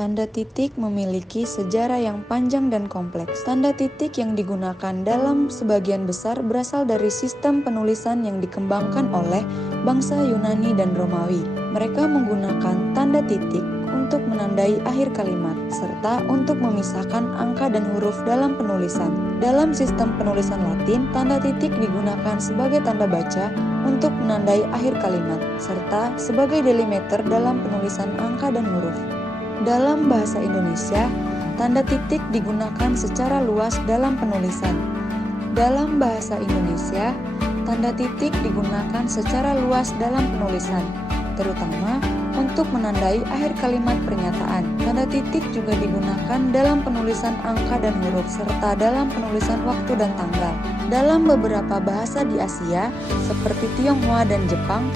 Tanda titik memiliki sejarah yang panjang dan kompleks. Tanda titik yang digunakan dalam sebagian besar berasal dari sistem penulisan yang dikembangkan oleh bangsa Yunani dan Romawi. Mereka menggunakan tanda titik untuk menandai akhir kalimat, serta untuk memisahkan angka dan huruf dalam penulisan. Dalam sistem penulisan Latin, tanda titik digunakan sebagai tanda baca untuk menandai akhir kalimat, serta sebagai delimiter dalam penulisan angka dan huruf. Dalam bahasa Indonesia, tanda titik digunakan secara luas dalam penulisan. Dalam bahasa Indonesia, tanda titik digunakan secara luas dalam penulisan, terutama untuk menandai akhir kalimat pernyataan. Tanda titik juga digunakan dalam penulisan angka dan huruf, serta dalam penulisan waktu dan tanggal. Dalam beberapa bahasa di Asia, seperti Tionghoa dan Jepang,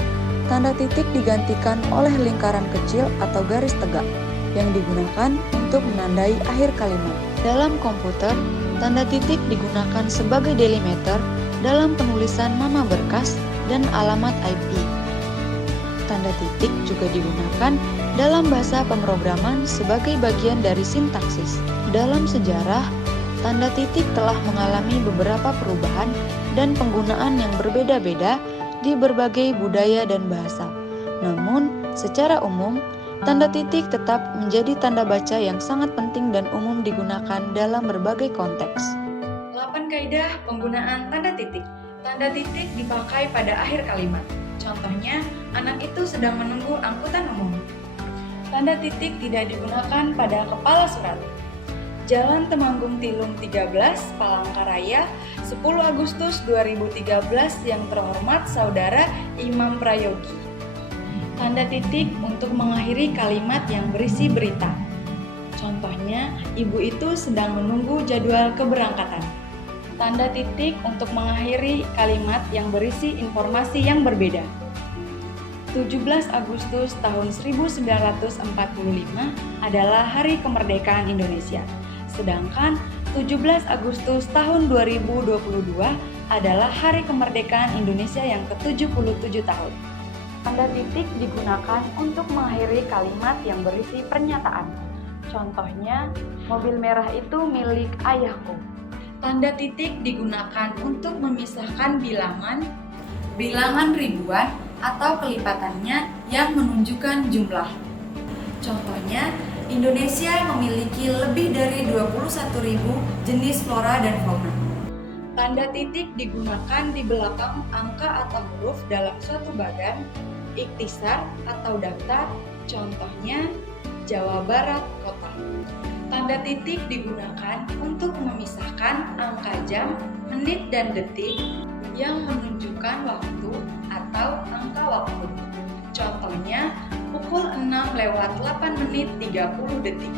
tanda titik digantikan oleh lingkaran kecil atau garis tegak yang digunakan untuk menandai akhir kalimat. Dalam komputer, tanda titik digunakan sebagai delimiter dalam penulisan nama berkas dan alamat IP. Tanda titik juga digunakan dalam bahasa pemrograman sebagai bagian dari sintaksis. Dalam sejarah, tanda titik telah mengalami beberapa perubahan dan penggunaan yang berbeda-beda di berbagai budaya dan bahasa. Namun, secara umum, tanda titik tetap menjadi tanda baca yang sangat penting dan umum digunakan dalam berbagai konteks. 8 kaidah penggunaan tanda titik. Tanda titik dipakai pada akhir kalimat. Contohnya, anak itu sedang menunggu angkutan umum. Tanda titik tidak digunakan pada kepala surat. Jalan Temanggung Tilung 13, Palangkaraya, 10 Agustus 2013 yang terhormat Saudara Imam Prayogi. Tanda titik untuk mengakhiri kalimat yang berisi berita. Contohnya, ibu itu sedang menunggu jadwal keberangkatan. Tanda titik untuk mengakhiri kalimat yang berisi informasi yang berbeda. 17 Agustus tahun 1945 adalah Hari Kemerdekaan Indonesia. Sedangkan 17 Agustus tahun 2022 adalah Hari Kemerdekaan Indonesia yang ke-77 tahun. Tanda titik digunakan untuk mengakhiri kalimat yang berisi pernyataan. Contohnya, mobil merah itu milik ayahku. Tanda titik digunakan untuk memisahkan bilangan ribuan atau kelipatannya yang menunjukkan jumlah. Contohnya, Indonesia memiliki lebih dari 21.000 jenis flora dan fauna. Tanda titik digunakan di belakang angka atau huruf dalam suatu bagan, ikhtisar atau daftar, contohnya Jawa Barat Kota. Tanda titik digunakan untuk memisahkan angka jam, menit, dan detik yang menunjukkan waktu atau angka waktu. Contohnya, pukul 6 lewat 8 menit 30 detik.